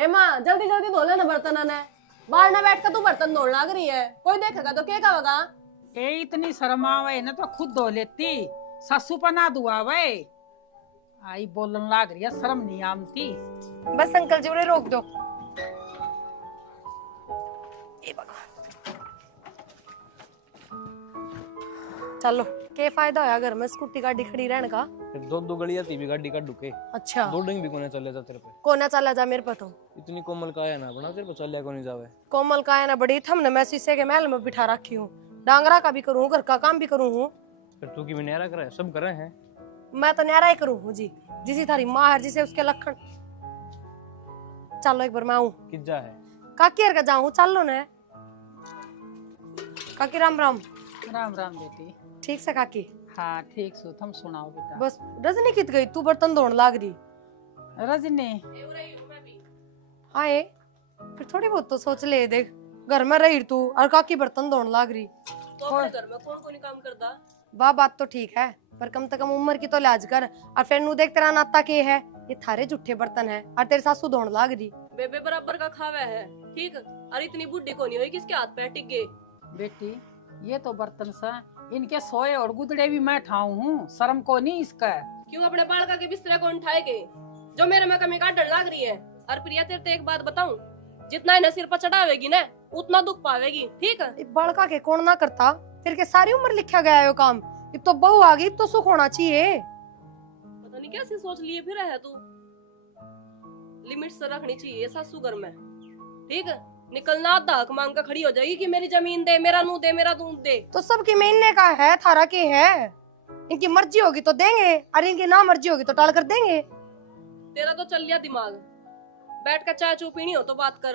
ए माँ जल्दी जल्दी धो लेना बर्तन ने। बाहर ना बैठ कर तू बर्तन धोने लग रही है, कोई देखेगा तो क्या कहेगा। ए इतनी शर्म आवे ना तो खुद धो लेती, सासू पना दुआ वे। आई बोलन लाग रही है, शर्म नहीं आमती। बस अंकल जी उन्हें रोक दो। ए भगवान, चलो के फायदा होया घर में स्कूटी गाड़ी खड़ी रहने का। दो दो गलियां थी भी गाड़ी का ढुके। अच्छा दो डिंग भी कोने चले जा तेरे पे। कोना चला जा मेरे पे तो। इतनी कोमल का है ना बना तेरे पे चले को नहीं जावे। कोमल का है ना बड़ी थम ने मैं शीशे के महल में बिठा रखी हूँ। डांगरा का भी करूँ, घर का काम भी करूँ हूँ। फिर तू की भी न्यारा करे, सब कर रहे हैं। मैं तो न्यारा ही करूँ हूँ जी, जिसी थारी माँ है जिसे उसके लखन। चलो एक बार मैं आऊँ। किज्जा है काकी हर का जाऊँ, चल लो ना काकी। राम राम। राम राम बेटी। ठीक से काकी। हाँ ठीक सो, तुम सुनाओ बेटा। बस रजनी कित गई, तू बर्तन धोने लाग रही। रजनी आए फिर थोड़ी बहुत तो सोच ले, देख घर में रही तू और काकी बर्तन धोने लाग रही। तो अपने घर में कौन कौन काम करता। वाह बात तो ठीक है, पर कम से कम उम्र की तो लिहाज कर। और फिर नू देख तेरा नाता के है, ये थारे झूठे बर्तन है और तेरे सासू धोने लाग रही। बेबे बराबर का खावा है, ठीक। और इतनी बुढ़ी को नहीं हुई किसके हाथ पैर टिक गए। बेटी ये तो बर्तन सा, इनके सोए और गुदड़े भी मैं ठाऊ हूँ, शर्म को नहीं इसका। क्यों अपने बालका के बिस्तरे को उठाए के जो मेरे में कमी काटने लाग रही है। और प्रिया तेरे ते एक बात बताऊं, जितना इन्हें सिर पर चढ़ावेगी ना उतना दुख पावेगी, ठीक है। बड़का के कौन ना करता, तेरे के सारी उम्र लिखा गया है यो काम। अब तो बहू आ गई तो सुख होना चाहिए। पता नहीं कैसे सोच लिए फिर है तू। लिमिट से रखनी चाहिए सासू घर में, ठीक है। निकलना दाक मांग कर खड़ी हो जाएगी कि मेरी जमीन दे, मेरा नू दे, मेरा दूध दे। तो सबकी महीने का है, थारा के है। इनकी मर्जी होगी तो देंगे और इनकी ना मर्जी होगी तो टाल कर देंगे। तेरा तो चल लिया दिमाग, बैठ कर चाय चू पीनी हो तो बात कर,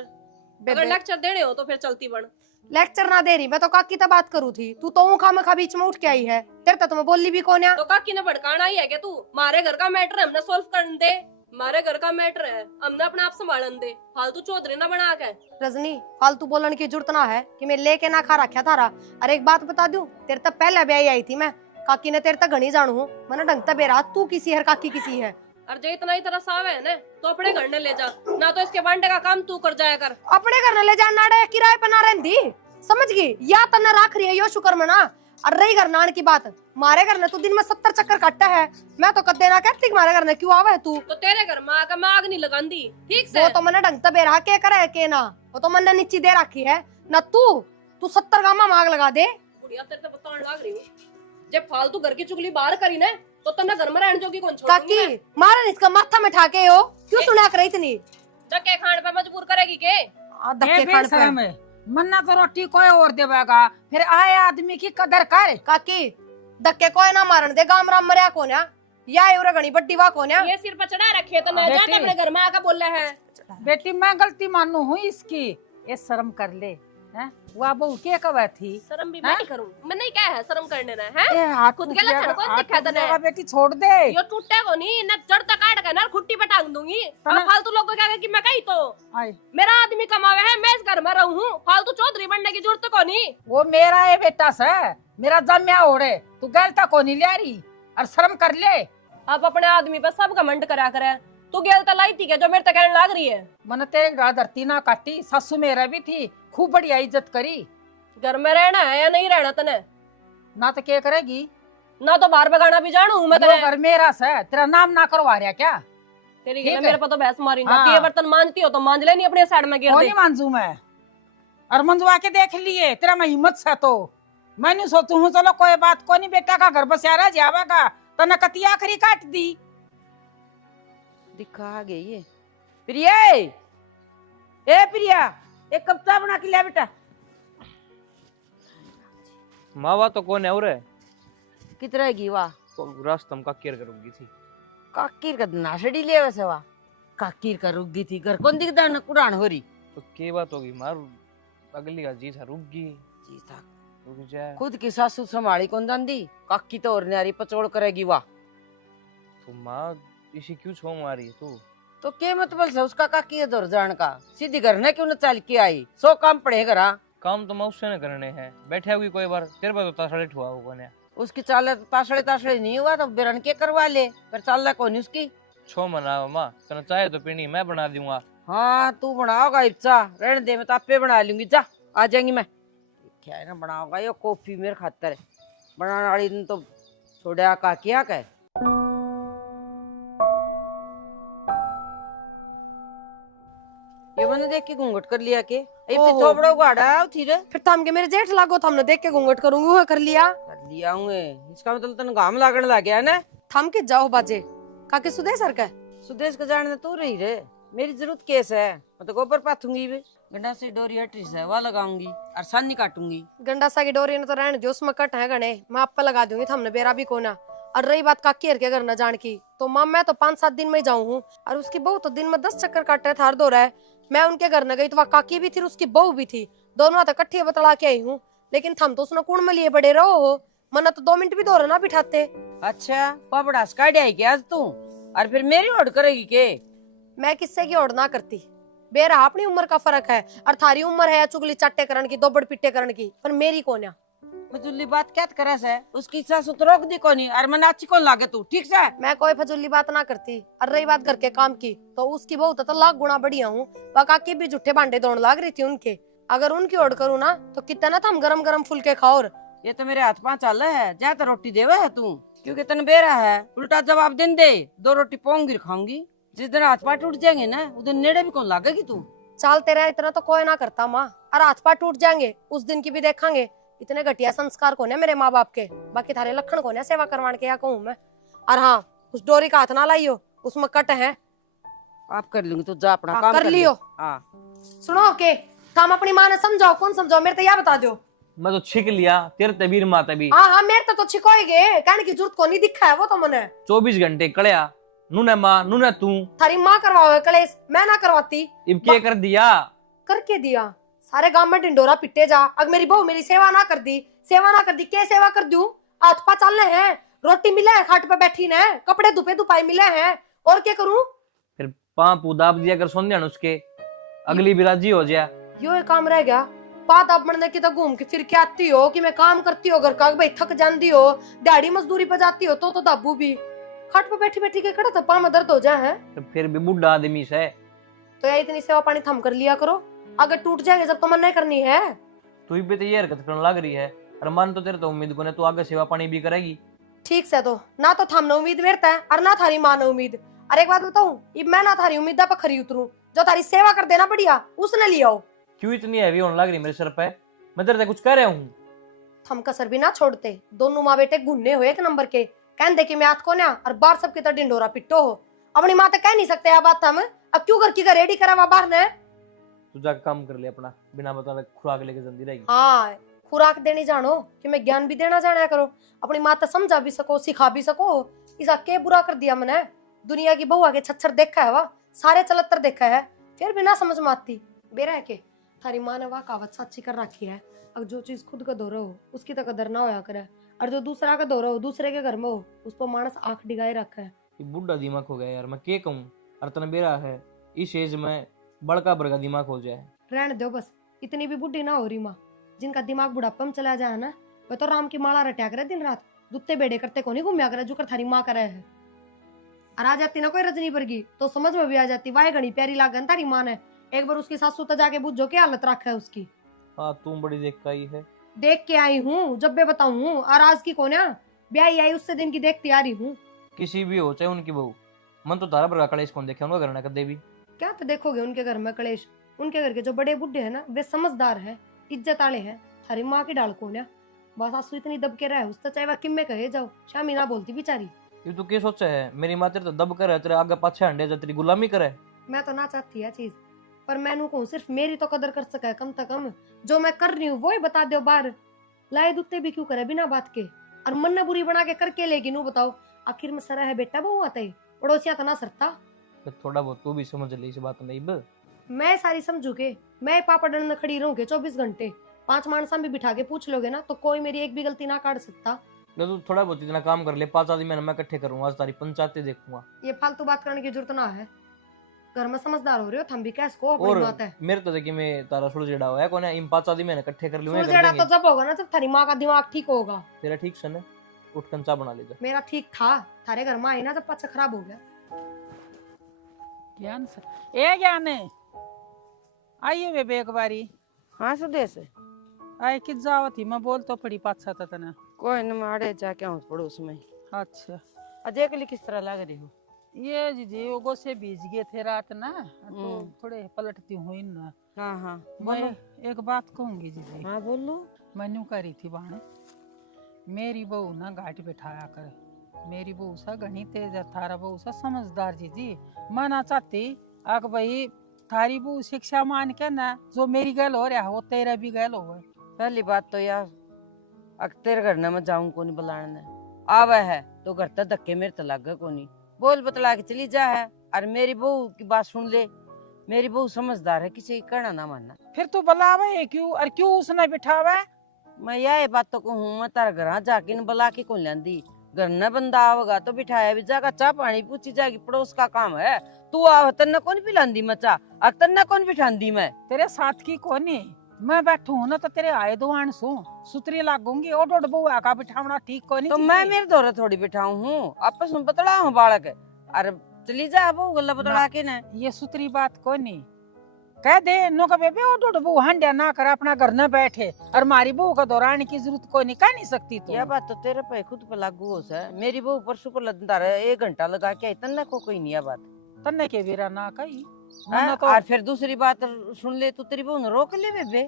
अगर लेक्चर देने हो तो फिर चलती बन। लेक्चर ना दे रही, मैं तो काकी तो बात करू थी। तू तो खा मखा बीच में उठ के आई है, तेरे तो मैं बोली भी कौन है। तो काकी ने भड़काना ही है क्या तू। मारे घर का मैटर हमने सोल्व कर दे, मारे घर का मैटर है हमने अपने आप संभालन दे, फालतू चौधरी ना बना के। रजनी फालतू बोलने की जरूरत ना है कि मैं लेके ना खा रखा थारा। अरे एक बात बता दूं, तेरे तक पहले ब्याह आई थी मैं, काकी ने तेरे तक घनी जानू हूँ। मैंने ढंग तक बेरा तू किसी है काकी किसी है। और जो इतना ही तरह साव है ना तो अपने घर ने ले जा, ना तो इसके बांटे का काम तू कर जाया कर। अपने घर ले जा, नाड़े किराए पे ना रहती, समझ गई। या तना राख रही है यो शुक्र मना। और रही घर नान की बात, मारे घर ने तू दिन में 70 चक्कर काटता है, मैं तो कदे ना कहती मारे घर ने क्यों आवा है तू। तो तेरे घर माँ का आग नहीं लगांदी, ठीक से। वो तो मैंने ढंग तक बेरा के करे के ना, वो तो मैंने नीची दे रखी है ना। तू 70 गामा मांग लगा दे। बुढ़िया तेरे तो बताने लग रही हूँ, जब फालतू घर की चुगली बाहर करी ना तो तन्ने घर में रहने जोगी कौन छोड़ूंगी मैं। काकी मारे इसका माथा में ठाके हो, क्यों सुना कर इतनी धक्के खाने पे मजबूर करेगी के। धक्के खान पे। मन्ना तो रोटी कोई और देवेगा, फिर आए आदमी की कदर कर। काकी धक्के कोई ना मारन दे, गाम राम मरिया कौन है या ये घनी बड्डी वा कौन है। ये सिर पर चढ़ा रखे तो न जाके अपने घर में आकर बोल रहे हैं। बेटी मैं गलती मानू हूँ इसकी, ये शर्म कर ले। हैं वो बहू के कब थी। शर्म भी मैं नहीं करूँ, मैं नहीं क्या है शर्म करने ना है। ए हाथ खुद टूट के गया, लक्षण को हाथ दिखा टूट देना जाएगा है। बेटी छोड़ दे। यो टूटे को नहीं न जड़ तक काट के ना खुट्टी पे टांग दूंगी। और फालतू लोगों को क्या कि मैं कही तो आए मेरा आदमी कमावे है, मैं इस घर में रहूं हूँ, फालतू चौधरी बनने की जरूरत को नहीं। वो मेरा है बेटा से, मेरा जम्या ओढ़े, तू गलता को नहीं ले रही और शर्म कर ले। अब अपने आदमी पे सब घमंड करा करे, तू गेल लाई थी क्या जो मेरे तक कहने लग रही है। मन तेरे धरती ना काटी, ससु मेरा भी थी, खूब बढ़िया इज्जत करी। घर में रहना है या नहीं रहना तने, ना तो क्या करेगी, ना तो बाहर बगाना भी जानू मैं वो घर मेरा से, तेरा नाम ना करवा रहा क्या। तेरी ठीक है। मेरे पर तो बहस मारी हाँ। जाती है। बर्तन मांजती हो तो मांज लेनी अपने साइड में गिर दे। नहीं मांजू मैं, और मंजवा के देख लिए तेरा मैं हिम्मत से तो मैं नहीं सोचू हूँ चलो कोई बात को नहीं, बेटा का घर बस यारा जावेगा तो न कती आखिरी काट दी। दिखा गई ये प्रिया, ए प्रिया एक कप्ता बना के लिया बेटा। मावा तो कौन है और कितना की वाह रास्ता में काकीर करूंगी थी। काकीर का नाशड़ी ले वैसे वाह काकीर का रुक गई थी, घर कौन दिखता न कुरान हो रही। तो के बात होगी मार अगली का जी था रुक गई, जी था रुक जाए। खुद की सासू संभाली कौन दांदी, काकी तो और न्यारी पचोड़ करेगी वाह। तो माँ इसी क्यों छो मारी तू। तो के मतलब से उसका काकी है दौर जान का, सीधी घर ने क्यों न चल के आई, सो काम पड़े घरा। काम तो मैं उससे न करने हैं, बैठे होगी कोई बार तेरे पास तो तासड़े ठुआ होगा ने। उसकी चाल तासड़े तासड़े नहीं हुआ तो बिरन के करवा ले, पर चाल कौन उसकी। छो मना माँ तना चाहे तो पीनी मैं बना दूंगा, हाँ तू बनाओगा इच्छा रहने दे, मैं तो आपे बना लूंगी। जा आ जाएंगी मैं। क्या है ना बनाओगा ये कॉफी मेरे खातर है बनाने वाली दिन तो छोड़ा का क्या कह। ये मैंने देख के घूंघट कर लिया के ये ओहो। थोबड़ा उगाड़ा थी रे। फिर थम के मेरे जेठ लागो, थमने देख के घूंघट करूंगी, वो कर लिया। कर लिया हूँ इसका मतलब तन घाम लागने लग गया ना। थम के जाओ बाजे काके सुदे सर का। सुदेश का जानने तू रही रे, मेरी जरूरत केस है, मैं तो गोबर पाथूंगी भी। गंडा से डोरी हटी से हवा लगाऊंगी और सानी काटूंगी। गंडासा की डोरी ने तो रहने दो, उसमें कट है गणे, मैं आप पे लगा दूंगी, थमने बेरा भी कोना। और रही बात काकी के घर न जान की, तो माँ मैं तो 5-7 दिन में जाऊँ हूँ, और उसकी बहू तो दिन में 10 चक्कर काट रहे थार दो रहा है। मैं उनके घर न गई तो वहाँ काकी भी थी, उसकी बहू भी थी, दोनों तो इकट्ठी बतला के आई हूँ। लेकिन थम तो उसने कुण में लिए बड़े रहो हो, मना तो 2 मिनट भी दो ना बिठाते। अच्छा पापड़ा स्काडी आई क्या आज तू, और फिर मेरी ओढ़ करेगी के? मैं किससे की ओढ़ ना करती, बेरा अपनी उम्र का फर्क है, और थारी उम्र है चुगली चाटे करण की, दोबड़ पिट्टे करण की, पर मेरी कौन है। फजूली बात क्या करे से, उसकी सासु तो रोक दी कोनी, और मैं अच्छी कौन लागे तू, ठीक से? मैं कोई फजूली बात ना करती। और रही बात घर के काम की, तो उसकी बहू तो लाख गुना बढ़िया हूँ, काकी भी झूठे भांडे दौड़ लाग रही थी उनके। अगर उनकी ओढ़ करूँ ना तो कितना था हम गरम गरम फुलके खाओ। ये तो मेरे हाथ पांच चल है, जा तो रोटी देवे है तू, क्योंकि तन बेरा है उल्टा जवाब दिन दे, 2 रोटी पोंगी खाऊंगी। जिस दिन हाथ पाट टूट जाएंगे ना उस दिन नेड़े भी कौन लागेगी तू। चाल तेरा इतना तो कोई ना करता माँ, और हाथ पाट टूट जाएंगे उस दिन की भी देखेंगे। इतने घटिया संस्कार कौन है मेरे माँ बाप के, बाकी थारे लखन कौन है सेवा करवाने के, या कहूँ मैं। और हाँ उस डोरी का हाथ ना लाइयो, उसमें कट है। आप कर लूंगी तो जा अपना हाँ, काम कर लियो। हाँ सुनो के हम अपनी माँ ने समझाओ, कौन समझाओ, मेरे तो यह बता दो। मैं तो छिक लिया तेरे तबीर माता भी। हाँ हाँ मेरे तो छिकोएगे, कहने की जरूरत को नहीं दिखा है वो तो मने। 24 घंटे कड़या नूने माँ नूने तू। थारी माँ करवाओ कलेश, मैं ना करवाती। इब क्या कर दिया? करके दिया सारे गांव में ढिंडोरा पिटे जा। अगर मेरी बहू मेरी सेवा ना कर दी, क्या सेवा कर दूं। हाथ पा चलने हैं, रोटी मिले है खाट पे बैठी ने, कपड़े धुपे धुपाई मिले हैं, और क्या करूं। फिर पाँव दाब दिया कर सोन जान उसके, अगली भी राजी हो जाए। यो एक काम रह गया, बात आप बनने की तो घूम के फिर के आती हो कि मैं काम करती हो घर का, भाई थक जाती हो, दिहाड़ी मजदूरी पे जाती हो, तो दाबू भी खाट पे बैठी बैठी के खड़ा था, पाँव में दर्द हो जाए है। तो फिर भी बुढ़ा आदमी से तो यार इतनी सेवा पानी थम कर लिया करो, अगर टूट जाएंगे जब तो मन नहीं करनी है। तू भी तो ये हरकत करने लग रही है, और मन तो तेरे तो उम्मीद को ने तू आगे सेवा पानी भी करेगी। ठीक से तो ना तो थम ना उम्मीद मेरता है, और ना थारी माँ ना उम्मीद। अरे एक बात बताऊं, मैं ना थारी उम्मीद पर खरी उतरूं, जो तारी सेवा कर देना बढ़िया उसने लिया हो। क्यों इतनी हैवी होने लग रही मेरे सर पे? मैं तेरे से कुछ कह रहा हूँ? थम कसर भी ना छोड़ते, दोनों माँ बेटे गुन्ने हुए एक नंबर के, कहते कि मैं हाथ को ना और बाहर सबके तो डिंडोरा पिट्टो हो। अपनी माँ तो कह नहीं सकते आ बात हम, अब क्यों घर की का रेडी करा हुआ बाहर ने। तू जाकर काम कर ले अपना, बिना बताए खुराक लेके जल्दी रहेगी। हाँ खुराक देनी जानो कि मैं ज्ञान भी देना जाना करो, अपनी माँ तो समझा भी सको सिखा भी सको। इसा के बुरा कर दिया मैंने, दुनिया की बहू आगे छच्छर देखा है वा, सारे चलत्तर देखा है, फिर भी ना समझ में आती। बेरा के थारी माँ ने वाह कहावत सच्ची कर रखी है, अगर जो चीज खुद का दौरा हो उसकी तो कदर ना होया करे, और जो दूसरा का दौरा हो दूसरे के घर में हो उस पर मानस आंख डिगाए रखा है। ये बुढ़ा दिमाग हो गया यार, मैं क्या कहूँ। और तना बेरा है इस एज में बड़का बड़का दिमाग हो जाए। रहने दो बस, इतनी भी बुढ़ी ना हो रही माँ, जिनका दिमाग बुढ़ापा में चला जाए ना, वह तो राम की माला रटा करे दिन रात, दुत्ते बेड़े करते को नहीं घूमया करे जो कर थारी माँ करे है। और आ जाती ना कोई रजनी वर्गी तो समझ में भी आ जाती, वाह घनी प्यारी लागन तारी माँ ने। एक बार उसकी सासू तो जाके बुझो क्या हालत रखा है उसकी। हाँ तू बड़ी देख का ही है। देख के आई हूँ जब मैं बताऊँ, और आज की कौन है ब्याही आई उससे दिन की देखती आ रही हूँ। किसी भी हो चाहे उनकी बहू, मन तो तारा बड़ा कलेश कौन देखे उनका घर ना कर दे भी। क्या तो देखोगे उनके घर में कलेश, उनके घर के जो बड़े बुढ़े हैं ना वे समझदार है, इज्जत आले हैं। हरी माँ की डाल कौन है, बस आंसू इतनी दब के रहे उससे चाहे वह किम में कहे जाओ, शामी ना बोलती बेचारी। ये तू क्या सोचा है, मेरी माँ तेरे तो दब कर है, तेरे आगे पाछे हंडे जा तेरी गुलामी करे। मैं तो ना चाहती है चीज, पर मैनू कहूँ सिर्फ मेरी तो कदर कर सका है कम से कम, जो मैं कर रही हूँ वो ही बता दो बार। लाए दुत्ते भी क्यों करे बिना बात के, और मन ने बुरी बना के करके लेगी नू बताओ, आखिर में सरा है बेटा बहु आता है, पड़ोसिया तो ना सरता। तो थोड़ा बहुत तू भी समझ ले इस बात नहीं बे। मैं सारी समझू के, मैं पापा डंड में खड़ी रहूंगे 24 घंटे, 5 मानसा भी बिठा के पूछ लोगे ना तो कोई मेरी एक भी गलती ना काट सकता। ना तू थोड़ा बहुत इतना काम कर ले, 5 आदमी मैं इकट्ठे करूंगा, आज तारी पंचायतें देखूंगा। ये फालतू बात करने की जरूरत ना है, घर में समझदार हो रहे हो, थम भी कैस को अपनी और बात है। मेरे तो देखिए मैं तारा सुलझेड़ा हुआ है कौन है, इन 5 आदमी मैंने इकट्ठे कर लूंगा। सुलझेड़ा तो जब होगा ना जब थारी माँ का दिमाग ठीक होगा। तेरा ठीक सन है, उठ कंचा बना ले जा। मेरा ठीक था, थारे घर में आई ना जब पाछा खराब हो गया। ज्ञान से ए ज्ञान है आइए बेबे एक बारी। हाँ सुदेश आए कि जाओ थी मैं बोल तो पड़ी पाछा था तना। कोई न मारे जाके आऊँ पड़ोस में। अच्छा अजय के लिए किस तरह लग रही हो? ये जी वो से बीज गए थे रात ना तो थोड़े पलटती हुई ना। हाँ हाँ मैं बोलो। एक बात कहूंगी जी। हाँ बोलो। मैनू करी थी बाण मेरी बहू ना घाट बैठाया करे। मेरी बहू सा घनी तेज है, थारा बहू सा समझदार जी। मैं ना चाहती अग भाई थारी बहू शिक्षा मान के ना जो मेरी गैल हो रहा है वो तेरा भी गैल हो। पहली बात तो यार तेरे घर ना मैं जाऊं को नहीं बुलाने आवे है तो घर तक धक्के मेरे तो लग को नहीं बोल बतला के चली जा है। और मेरी बहू की बात सुन ले, मेरी बहू समझदार है, किसी की कहना ना मानना। फिर तू बुलावे क्यों और क्यों उसने बिठावे? मैं यह बात तो कहूँ मैं तार घर जाके न बुला के कौन लांदी। घर न बंदा आवेगा तो बिठाया भी जागा, चाह पानी पूछी जाएगी, पड़ोस का काम है। तू आव तन्ना कौन पिलांदी मैं चाह और तन्ना कौन बिठांदी मैं। तेरे साथ की कोनी मैं बैठू हूं ना तो तेरे आए दो आनसू सुतरी लागूंगी। ओ डोड बउआ का बिठावना ठीक कोनी। तो मैं मेरे दौरे थोड़ी बिठाऊं हूँ, आपस में बतला हूँ बालक अरे चली जा बहू गल्ला बतला के ना। ये सुतरी बात कोनी कह दे नो का बेबे ओ डोड बहू हंडिया ना कर अपना घर न बैठे और मारी बहू का दौरान की जरूरत कोई नहीं कह नहीं सकती। तो यह बात तो तेरे पे खुद पे लागू हो सा। मेरी बहू परसों को लंदा रहे 1 घंटा लगा के आई तन्ना को कोई नहीं। यह बात तन्ने के वीरा ना कही तो और फिर दूसरी बात सुन ले, तू तेरी बहू ने रोक ले बेबे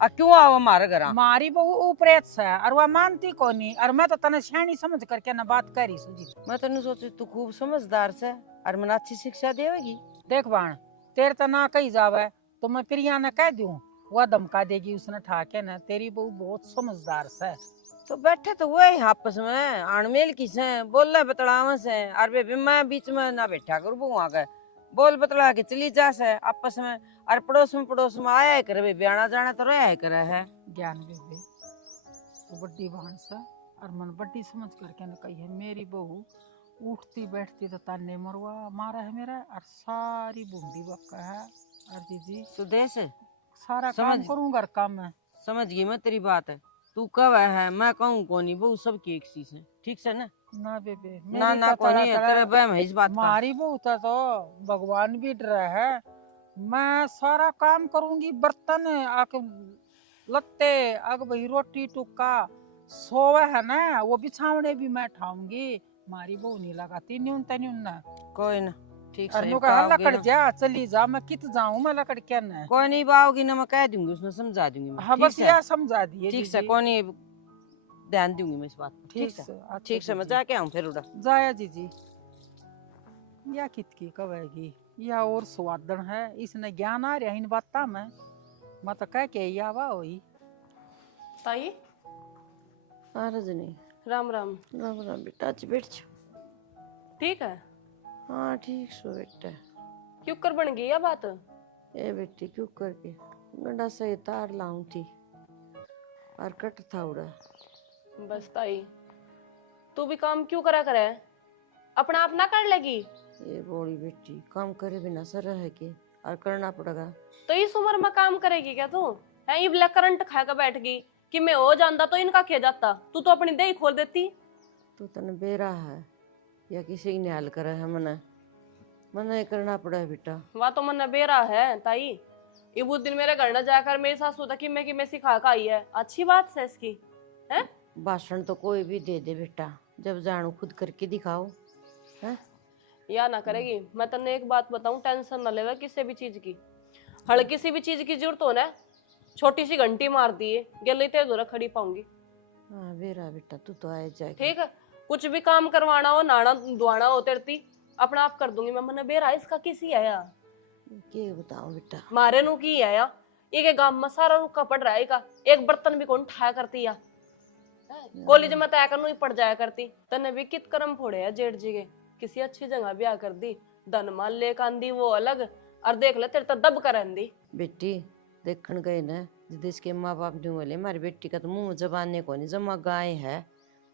आ क्यों आओ हमारे घर? मारी बहू उपरेत से और वह मानती कोनी और मैं तो तने श्याणी समझ करके ना बात करी सुजी। मैं तने सोची तू खूब समझदार से और मन अच्छी शिक्षा देवेगी। देख बाण तेरे तो ना कही जावे तो मैं प्रिया ने कह दूं वह धमका देगी उसने ठाके ना। तेरी बहू बहुत समझदार से। तो बैठे तो वही आपस में अणमेल की से बोल रहे बतलावा से और बेबी मैं बीच में ना बैठा करूँ बहू आगे बोल बतला के चली जा से आपस में। और पड़ोस में आया है करे बेबी, आना जाना तो रहा है करे है। ज्ञान बेबे तो बड्डी बहन से और मन बड्डी समझ करके न कही है मेरी बहू उठती बैठती तो ताने मरवा मारा है मेरा और सारी बूंदी बक्का है। और दीदी सुदेश सारा काम समझ- करूँ घर काम में। समझ गई मैं तेरी बात है। तू कब है मैं कहूँ कोनी बहू सबकी एक चीज है, ठीक से ना? ना बेबे ना मेरी ना तो कोनी तरह- तेरे बहम है इस बात का। मारी बहू तो भगवान भी डर है। मैं सारा काम करूंगी, बर्तन आके लत्ते अग भाई रोटी टुक्का सोवे है ना वो बिछावने भी मैं ठाऊंगी। मारी बहू नहीं लगाती न्यून तन्यून ना। कोई ना ठीक और से नुका हल्ला पाओगी कर ना। जा चली जा मैं कित जाऊं मैं लकड़ के ना। कोई नहीं पाओगी ना मैं कह दूंगी उसने समझा दूंगी मैं, हाँ ठीक बस से? यह समझा दिए ठीक से दीदी। कोई नहीं ध्यान दूंगी मैं इस बात पर, ठीक ठीक से? से अच्छा ठीक से मैं दीदी। जाके आऊँ फिर उड़ा। जाया जीजी या कित की कवेगी या और स्वादन है इसने ज्ञान आ रहा इन बाता में मैं तो कह के आवा होई। ताई हाँ रजनी राम राम। राम राम बेटा आज बैठ जा। ठीक है हाँ ठीक सो बेटा। क्यों कर बन गई यह बात? ए बेटी क्यों करके गंडा से तार लाऊं थी और कट था उड़ा। बस ताई तू भी काम क्यों करा करे? अपना आप ना कर लेगी? ये बोली बेटी काम करे बिना सर रह के और करना पड़ेगा। तो इस उम्र में काम करेगी क्या तू? है ये ब्लैक करंट खा कर बैठ गई कि मैं हो जाता तो इनका खे जाता। तू तो अपनी दही खोल देती। तू तने बेरा है या किसी ने हाल करा है मना मना ही करना पड़ा है बेटा। वह तो मन बेरा है ताई। ये वो दिन मेरे घर न जाकर मेरी सासू था कि मैं सिखा का आई है। अच्छी बात है इसकी है। भाषण तो कोई भी दे दे बेटा, जब जानू खुद करके दिखाओ है। या ना करेगी। मैं तन्ने एक बात बताऊं, टेंशन ना लेवा किसी भी चीज की। हड़ किसी भी चीज की जरूरत हो ना छोटी सी घंटी मार दिए गले तेरे दूर खड़ी पाऊंगी। हाँ बेरा बेटा तू तो आए जाए। ठीक है कुछ भी काम करवाना हो नाना धुआना हो तेरती अपना आप कर दूंगी मैं। मन बेरा इसका किसी आया के बताऊं बेटा। मारे नु की आया एक गांव में सारा रुका पड़ रहा है का एक बर्तन भी कौन ठाया करती या कॉलेज में तय करनू ही पड़ जाया करती। तने भी कित कर्म फोड़े है जेठ जी के किसी अच्छी जगह ब्याह कर दी धन मान ले कांदी वो अलग और देख ले तेरे तो दब कर दी। बेटी देखन गए ना देश के माँ बाप न्यू बोले हमारी बेटी का तो मुंह जबाने को नहीं जमा गाय है।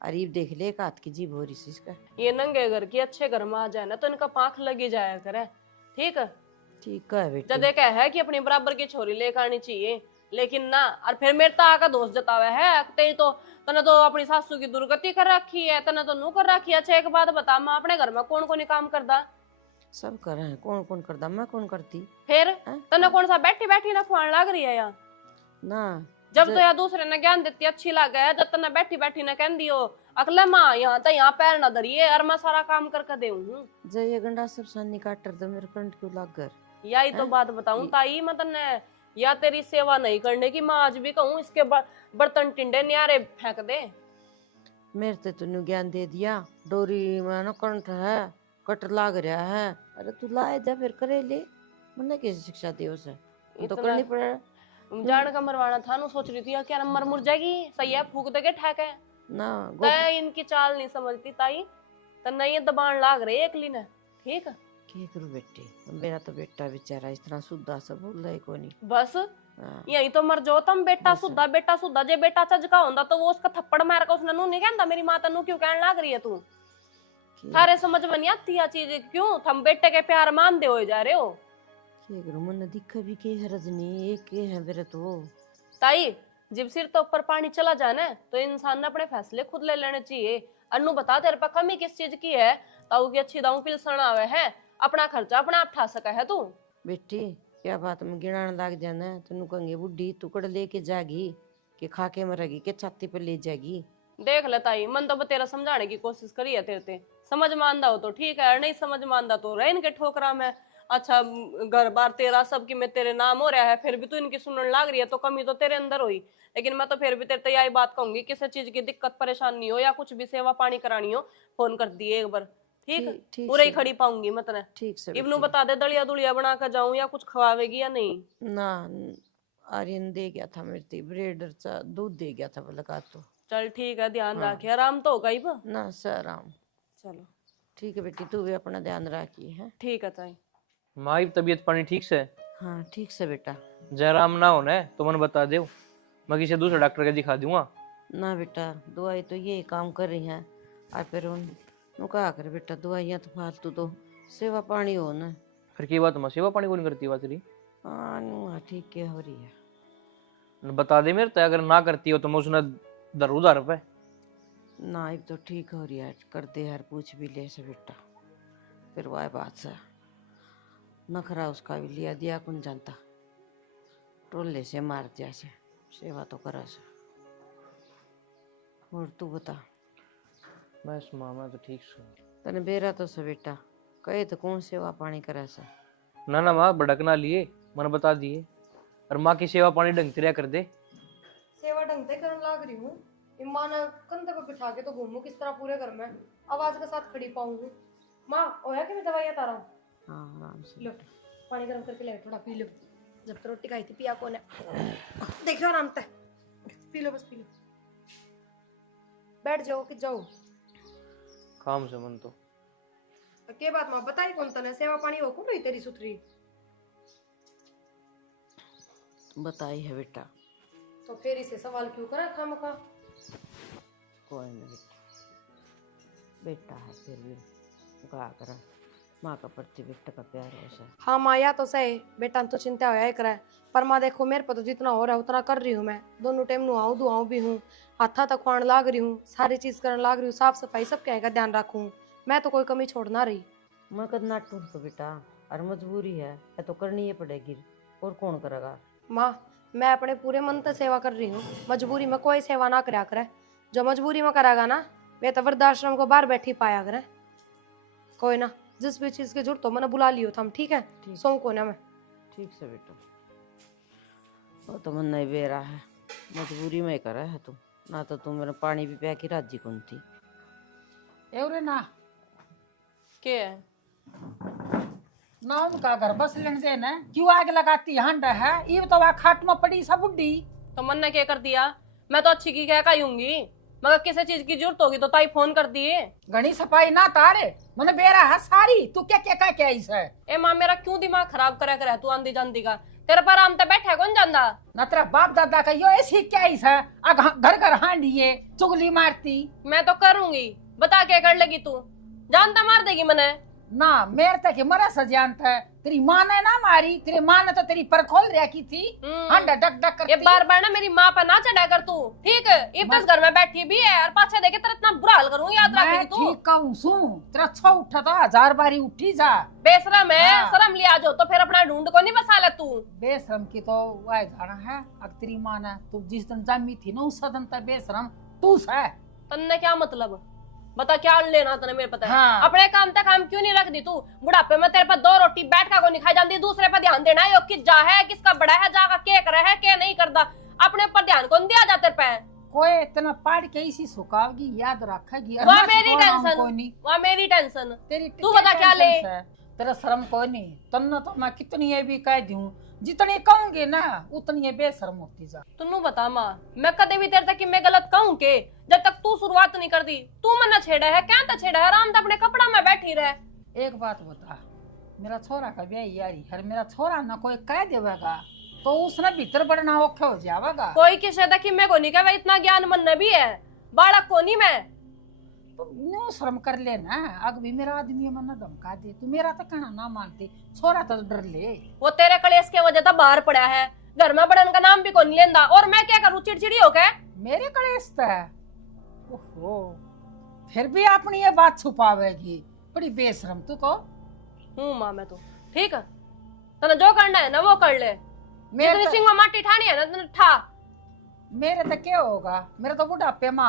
अरे देख ले एक हाथ की जीभ हो रही सी इसका। ये नंगे घर की अच्छे घर में आ जाए ना तो इनका पांख लगी जाया करे। ठीक है ठीक है बेटी। जब देखा है कि अपनी बराबर की छोरी लेकर आनी चाहिए लेकिन ना और फिर मेरे तो आका दोस्त जतावे है ते तो तने तो अपनी सासू की दुर्गति कर रखी है तने तो नू कर रखी है। अच्छा एक बात बता मैं अपने घर में कौन कौन काम करदा? सब करे हैं, कौन कौन करदा, मैं कौन करती फिर हैं? तने कौन सा बैठी बैठी ना खुआन लग रही है यहाँ? ना जब तो या दूसरे ने ज्ञान देती अच्छी लगे है, जब तने बैठी बैठी ने कह दियो अगले माँ यहाँ तो यहाँ पैर ना धरिए और मैं सारा काम करके देऊँ। जे ये गंडा सब सानी काटर दे मेरे कंठ क्यों लाग कर। यही तो हैं? बात बताऊं ताई, मैं तन्ने या तेरी सेवा नहीं करने की, मैं आज भी कहूँ इसके बर्तन टिंडे न्यारे फेंक दे। मेरे ते तूने ज्ञान दे दिया, डोरी में ना कंठ है, कट लाग रहा है, अरे तू लाए जा फिर करे ले, मैंने कैसे शिक्षा दी उसे, तो इतना- करनी पड़े। जान का मरवाना था, नु सोच रही थी यार क्या मर मुर जाएगी, सही है फूक देगे ठेके। ना तय इनकी चाल नहीं समझती ताई, तन्ने ये दबान लाग रही है एकली ने, ठीक। क्या करूं बेटे, मेरा तो बेटा बेचारा इस तरह सुद्धा सा बोल रहा है कोई नहीं। बस हाँ, यही तो मर जाओ तुम, बेटा बस। सुद्धा जे बेटा चज का होंदा तो वो उसका थप्पड़ मार कर उसने नू नहीं कहता मेरी माँ तन्नू क्यों कहने लाग रही है तू। क्या थारे समझ में नहीं आती यह चीज, क्यों थम बेटे के प्यार मान दे हो जा रहे हो। क्या करूं, मन दिखा भी के है रजनी, एक के है मेरे तो। ताई जब सिर तो ऊपर पानी चला जाना तो इंसान ने अपने फैसले खुद ले लेने चाहिए। अन्नू बता तेरे पे कमी किस चीज की है, ताऊ की अच्छी दाऊ पिलसन आवे है, अपना खर्चा अपना आप ठा सका है तू। बेटी क्या बात में गिनान लाग जाना, तेनू कहेंगे बुढ़ी टुकड़ लेके जागी कि खा के मरेगी के छाती पर ले जाएगी। देख ले ताई, मन तो तेरा समझाने की कोशिश करी है तेरे ते, समझ मानदा हो तो ठीक है, नहीं समझ मानदा तो रह इनके ठोकरा में। अच्छा घर बार तेरा सब की मैं तेरे नाम हो रहा है, फिर भी तू इनकी सुनने लाग रही है तो कमी तो तेरे अंदर हुई। लेकिन मैं तो फिर भी तेरे तो यही बात कहूंगी, किसी चीज की दिक्कत परेशानी हो या कुछ भी सेवा पानी करानी हो, फोन कर दिए एक बार, ठीक। ठीक पूरे ही से- खड़ी पाऊंगी मैं तने। ठीक से इब्नू बेटी। बता दे दलिया दुलिया बना कर जाऊं या कुछ खवावेगी या नहीं। ना आर्यन दे गया था मेरे ब्रेड और दूध दे गया था बोला का तो। चल ठीक है, ध्यान हाँ। रखे, आराम तो होगा ही बा। ना सराम। चलो ठीक है बेटी, तू भी अपना ध्यान रखी है। ठीक है ताई। माँ की तबीयत पानी ठीक से? हाँ ठीक से बेटा। जयराम ना होने तो मन बता दे, मैं किसी दूसरे डॉक्टर के दिखा दूंगा। ना बेटा दवाई तो ये काम कर रही है, और फिर उन कहा कर बेटा दवाइयाँ तो फालतू तो सेवा पानी हो ना। फिर की बात मैं सेवा पानी कौन करती बात तेरी? हाँ नुआ ठीक है हो रही है। बता दे मेरे तो, अगर ना करती हो तो मैं उसने दर उधार पे। ना अब तो ठीक हो रही है, कर दे यार पूछ भी ले से बेटा, फिर वह बात से नखरा उसका भी लिया दिया कौन जानता, टोले से मार दिया से सेवा तो करा से। और तू बता, बस माँ मैं तो ठीक से। तने बेरा तो से बेटा कहे तो कौन सेवा पानी करे से। ना ना माँ भड़कना लिए, मन बता दिए, और माँ की सेवा पानी ढंग से कर दे। सेवा ढंग से करने लाग रही हूँ, ईमान कंधे पे बिठा के तो घूमू किस तरह पूरे घर में, आवाज के साथ खड़ी पाऊंगी। माँ ओया कि मैं दवाइयाँ तारा हूँ, हाँ आराम से। लो पानी गर्म करके ले थोड़ा पी लो, जब तक रोटी खाई थी पिया कौन है, देखो आराम से पी लो, बस पी लो, बैठ जाओ कि जाओ। काम से मन तो के बात माँ बताई कौन तने सेवा पानी हो कौन रही तेरी सुथरी, बताई है बेटा। तो फिर इसे सवाल क्यों करा खामखा। कोई नहीं बेटा, बेटा है फिर भी कहा करा, माँ का प्रति बेटा का प्यार हो सा। हाँ माँ या तो सही, बेटा तो चिंता होया करे, पर माँ देखो मेरे पर तो जितना हो रहा है उतना कर रही हूँ मैं, दोनों टाइम नुआऊँ दुआऊँ भी हूँ, हाथा तक खुआन लाग रही हूँ, सारी चीज करने लाग रही हूँ, साफ सफाई सब क्या का ध्यान रखूँ, मैं तो कोई कमी छोड़ ना रही। मैं कदना टूट तो बेटा, और मजबूरी है ये तो करनी ही पड़ेगी, और कौन करेगा। माँ मैं अपने पूरे मन से सेवा कर रही हूँ, मजबूरी में कोई सेवा ना करा करे, जो मजबूरी में करागा ना वे तो वृद्धाश्रम को बाहर बैठी पाया करे। कोई ना, जिस भी चीज की जरूरत हो मैंने बुला लियो था, ठीक है ठीक। सो को ना मैं। ठीक से बेटा, वो तो मन नहीं बेरा है, मजबूरी में करा है तू, ना तो तू मेरा पानी भी पिया की राजी कौन थी। एवरे ना के है ना उनका घर बस लेने देना, क्यों आग लगाती हंड है, ये तो वह खाट में पड़ी सब बुढ़ी। तो मन ने क्या कर दिया, मैं तो अच्छी की क्या कहूंगी, मगर किसी चीज की जरूरत होगी तो ताई फोन कर दिए। घनी सफाई ना तारे मन बेरा है सारी, तू क्या क्या क्या इस है। ए माँ मेरा क्यों दिमाग खराब करे तू आंधी जांदी का, तेरे पर आम ते बैठा कौन जानदा। न तेरा बाप दादा का यो ऐसी क्या इस है, घर घर हांडिए चुगली मारती। मैं तो करूंगी, बता क्या कर लेगी तू, जानता मार देगी मने। ना मेरे तक मरा सजान था। तेरी माँ ने ना मारी, तेरी माँ ने तो तेरी पर खोल रखी थी। अंडा डक डक करती। ये बार बार ना मेरी माँ पर ना चढ़ा कर तू, ठीक है? इब्बस घर में बैठी भी है और पाछे देखे तेरा इतना बुरा हाल करूँ, याद रखेगी तू। ठीक कहूँ सू, तेरा अच्छा उठा था 1000 बारी उठी जा। बेशरम है, हाँ। शर्म लिया जो तो फिर अपना ढूंढ को नहीं बसा ले तू। बेशरम की तो वह जाना है। अब तेरी माँ ने तू जिस दिन जमी थी ना उस दिन तक बेशरम तू है। तन्ने क्या मतलब बता, क्या लेना तने मेरे पता है? हाँ। अपने काम तक काम क्यों नहीं रख दी तू? बुढ़ापे में तेरे पर 2 रोटी बैठ का को नहीं खाई जाती, दूसरे पर ध्यान देना है। यो किस जा है, किसका बड़ा है, जागा के करे है, के नहीं करता, अपने पर ध्यान कौन दिया जा तेरे पे? कोई इतना पढ़ के इसी सुखावगी याद रखेगी। वहाँ मेरी टेंशन, वहाँ मेरी टेंशन। तेरी तू बता क्या ले? तेरा शर्म कोई नहीं। तन्ना तो मैं कितनी ये भी कह दूं, जितनी कहूंगी ना उतनी ये बेशर्म होती जा। तू बता माँ, मैं कदे भी तेरे तक कि मैं गलत कहूँ के? जब तक तू शुरुआत नहीं कर दी, तू मन छेड़ा है, क्या तो छेड़ा है? आराम से अपने कपड़ा में बैठी रहे। एक बात बता, मेरा छोरा का ब्याह यारी है, मेरा छोरा ना कोई कह देवेगा तो उसने भीतर बढ़ना औखे हो जाएगा। कोई किसे तक कि मैं को नहीं कहा, इतना ज्ञान मन भी है, बालक को नहीं मैं। तो न्यू शर्म कर लेना। अग भी मेरा आदमी मन धमका दे, तू मेरा तो कहना ना मानती, छोरा तो डर ले। वो तेरे कलेश के वजह से बाहर पड़ा है, घर में बड़न का नाम भी को नहीं लेंदा, और मैं क्या करूँ चिड़चिड़ी हो गए? मेरे कलेश है। ओहो, फिर भी अपनी ये बात छुपावेगी, बड़ी बेशरम तू तो। माँ मैं तो ठीक है, तने जो करना है ना वो कर ले। जितनी सिंह में माटी ठानी है ना तने ठा। मेरे तो क्या होगा, मेरे तो बुढ़ापे में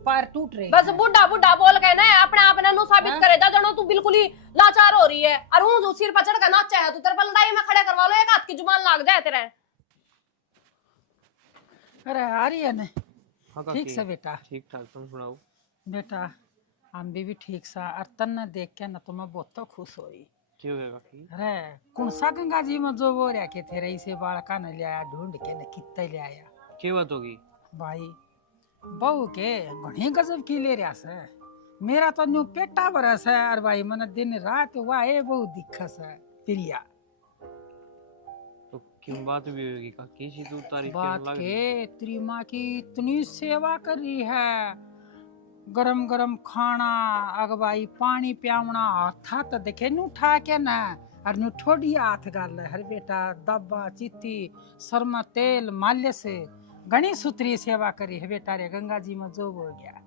पैर टूट रहे। बस बुढ़ा बुढ़ा बोल के ना अपने आप ने साबित करे जा जनो तू बिल्कुल ही लाचार हो रही है। और हूं सिर पर चढ़ कर नाचा है तू, तेरे पर लड़ाई में खड़े करवा लो, एक हाथ की जुबान लाग जाए तेरे। अरे आ रही है ना? हाँ ठीक काकी, से बेटा। ठीक ठाक, तुम सुनाओ। बेटा हम भी ठीक सा। और तन्ने देख के ना तो मैं बहुत तो खुश हुई। क्यों है काकी? अरे कौन सा गंगा जी में जो वो रह के थे रही से बालका ने ले आया ढूंढ के न कितने ले आया। क्या बात होगी? भाई बहू के घनी गजब की ले रहा से। मेरा तो न्यू पेटा बरस है और भाई मन दिन रात वाहे बहु दिखस है प्रिया। तो क्यों बात भी होगी काकी? सी तू तारीफ बात करने लग के तेरी माँ की इतनी सेवा कर रही है, गरम गरम खाना, अगवाई पानी पियावना, हाथा तो देखे नु उठा के ना और नु ठोड़ी हाथ गाल हर बेटा दब्बा चित्ती सरमा तेल माल्य से घनी सुतरी सेवा करी है बेटा रे। गंगा जी में जो हो गया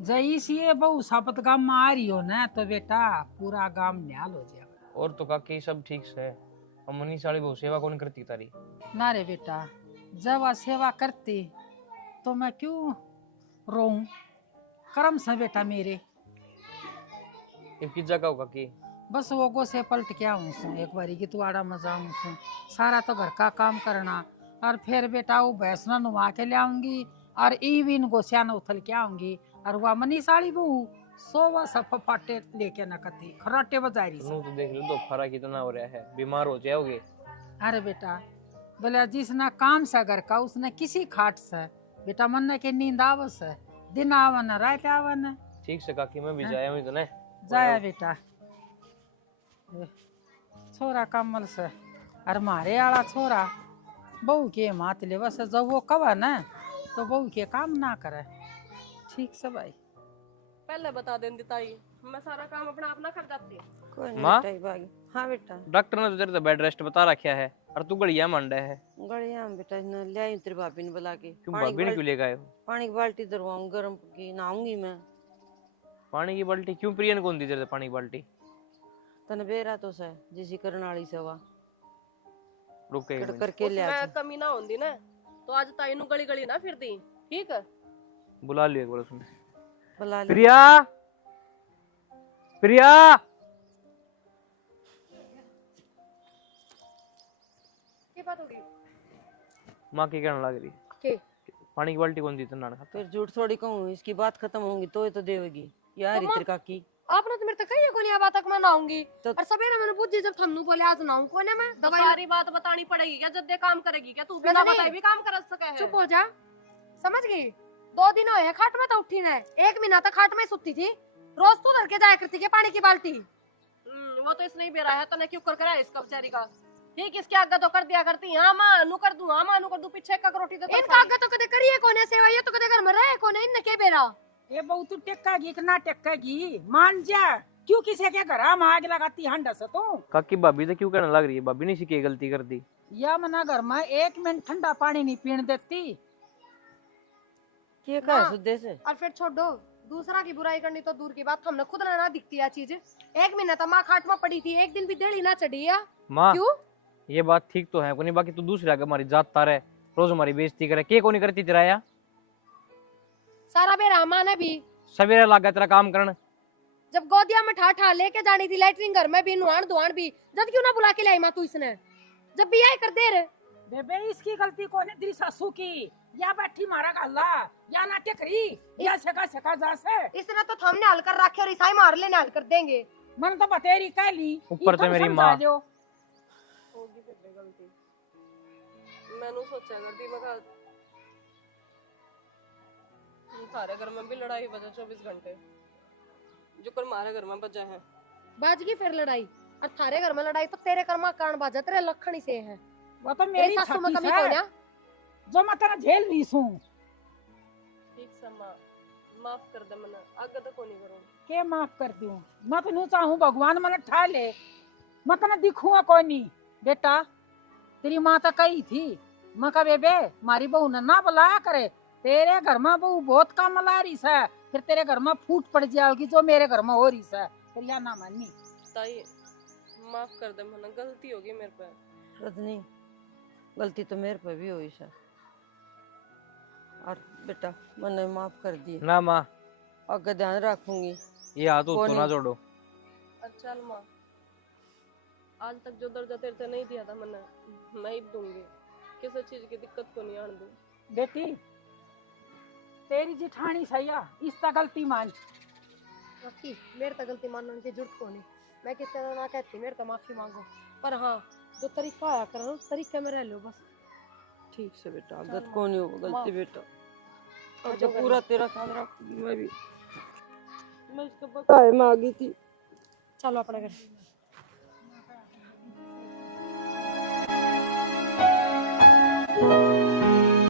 जई सी बहु सापत गांव में आ रही हो ना तो बेटा पूरा गांव न्याल हो जाएगा। और तो काकी सब ठीक से है, हम मनीष वाली बहु सेवा कौन करती तारी? ना रे बेटा, जब आ सेवा करती तो मैं क्यों रोऊं? करम से बेटा मेरे। एक की जगह हो काकी? बस वो गो से पलट के आऊँ सू एक बारी की तुआड़ा में जाऊँ सू, सारा तो घर का काम करना और फिर बेटा वो भैंसना नुमा के ले आऊंगी और ईविन गोसियाना उथल के आऊंगी और वह मनी साड़ी बहू सोवा सफा फाटे लेके न कती खराटे बजारी से। तो देख लो तो फर्क कितना हो रहा है, बीमार हो जाओगे। अरे बेटा बोले जिसना काम से घर का उसने किसी खाट से बेटा मन के नींद आवस है, दिन आवन रात आवन। ठीक से काकी, मैं भी जाया हूँ तो ना जाया बेटा छोरा कमल से और मारे आला छोरा बहू के मात ले बस जब वो कवा ना तो बहू के काम ना करे। ठीक से भाई पहले बता दें ताई, मैं सारा काम अपना अपना कर जाती हूँ। कोई नहीं माँ? बेटा, ही भागी। हाँ बेटा, डॉक्टर ने तो तेरे तो बेड रेस्ट बता रखा है और तू गड़िया मंडा है। गड़िया में बेटा न ले आई तेरी भाभी ने बुला के। क्यों भाभी ने क्यों ले गए हो? पानी की बाल्टी दरवाऊं गर्म की, नहाऊंगी मैं। पानी की बाल्टी क्यों? प्रियन कौन दी तेरे पानी की बाल्टी? तने बेरा तो से जिसी करनाली सेवा रुक एक मिनट। करके ले आ। उसमें कमी ना होती ना तो आज ताई नु गली गली ना फिर दी, ठीक है? बुला लियो एक बार उसने। बुला ले। प्रिया, प्रिया, ये बात होगी माँ की कहने लग रही के पानी की बाल्टी कौन दी तेरे नान खाता? फिर झूठ थोड़ी कहूँ, इसकी बात खत्म होगी तो ये तो देवेगी यार। तो इतर काकी आपने तो मेरे तक कही है कोनी बात तक मैं नहाऊंगी तो- और सवेरे मैंने पूछी जब थन्नू बोले आज नहाऊं कोने मैं तो दवाई सारी बात बतानी पड़ेगी क्या? जब दे काम करेगी क्या तू? मैं बिना नहीं- बताए भी काम कर सके है? चुप हो जा, समझ गई? 2 दिन हुए खाट में तो उठी ना, 1 महीना तक खाट में सुती थी, रोज तू लड़के जाया करती के पानी की बाल्टी। वो तो इसने ही बेरा है, तने क्यों कर करा इसका बेचारी का? ठीक इसके आगे तो कर दिया करती, हाँ माँ नु कर दूं, हाँ माँ नु कर दूं, पीछे का रोटी तो इनका आगे तो कदे करिए कोने सेवा, ये तो कदे घर में रहे कोने, इनने के बेरा। ये बहु तू टेक्कागी कि ना टेक्कागी मान जा। क्यों किसी के घर में आग लगाती हंडा से तू? काकी भाभी तो क्यों कहने लग रही है? भाभी ने सीखी गलती कर दी। या मना घर में 1 मिनट ठंडा पानी नहीं पीने देती। क्या कहा हाँ। सुद्धे से? और फिर छोड़ दो, दूसरा की बुराई करनी तो दूर की बात, हमने खुद ना दिखती है चीज। 1 महीना तो माँ खाट में पड़ी थी, एक दिन भी देड़ी ना चढ़ी है। माँ क्यों? ये बात ठीक तो है कोनी, बाकी तू दूसरे आगे हमारी जात तारे, रोज हमारी बेइज्जती करे, के को नहीं करती तेरा या? सारा बेरा माँ ने भी सवेरे लागा तेरा काम करन। जब गोदिया में ठा ठा लेके जानी थी लैटरिन घर में भी, नुहान धुआन भी, जब क्यों ना बुला के लाई माँ तू इसने? जब भी यही कर दे रे। बेबे इसकी गलती कौन है? तेरी सासू की। या बैठी मारा गल्ला या ना टेकरी या सका जा से। इसने तो हमने हल कर रखे और ईसाई मार लेने हल कर देंगे। मन तो बतेरी कहली ऊपर से मेरी माँ। होगी फिर गलती। मैंने सोचा करती मैं कहा थारे घर में भी लड़ाई बजा 24 घंटे, जो कर मारे घर में बजा है। बाजगी फिर लड़ाई, और थारे घर में लड़ाई तो तेरे कर्मा कारण बाजा, तेरे लखन ही से है। वो तो मेरी मेरी सासू में छत्तीस कमी है, कौन है? जो मैं तेरा झेल रही हूँ। ठीक से माँ माफ कर दे, मैंने आगे तो को नहीं करूँ। के माफ कर दूं? मैं तो नहीं चाहूँ भगवान मन ठा ले, मैं तो दिखूंगा कोई नहीं। बेटा तेरी माँ तो कही थी, मैं कहा बेबे मारी बहू ने ना बुलाया करे, तेरे घर में बहू बहुत काम ला रही है, फिर तेरे घर में फूट पड़ जाएगी जो मेरे घर में हो रही है। फिर या ना मानी ताई माफ कर दे, मैंने गलती होगी मेरे पे। रजनी गलती तो मेरे पे भी हुई है, और बेटा मैंने माफ कर दी। ना माँ आगे ध्यान रखूंगी। ये हाथ कौन उसको ना है? जोड़ो। अच्छा माँ, आज तक जो दर्जा तेरे से नहीं दिया था मैंने, मैं ही दूंगी। किसी चीज की दिक्कत को नहीं आने दूं। बेटी तेरी जिठानी सही है, इसका गलती मान। रखी मेरे तो गलती मानने की जरूरत को नहीं, मैं किसी से ना कहती, मेरे तो माफी मांगो। पर हाँ जो तरीका आया कर उस तरीके में रह लो बस। ठीक से बेटा, चल गलत माँ। को नहीं होगा गलती माँ। बेटा। और अब जो जो पूरा तेरा ख्याल रखूंगी मैं भी। मैं इसके बकाए में आ गई थी। चलो अपने घर।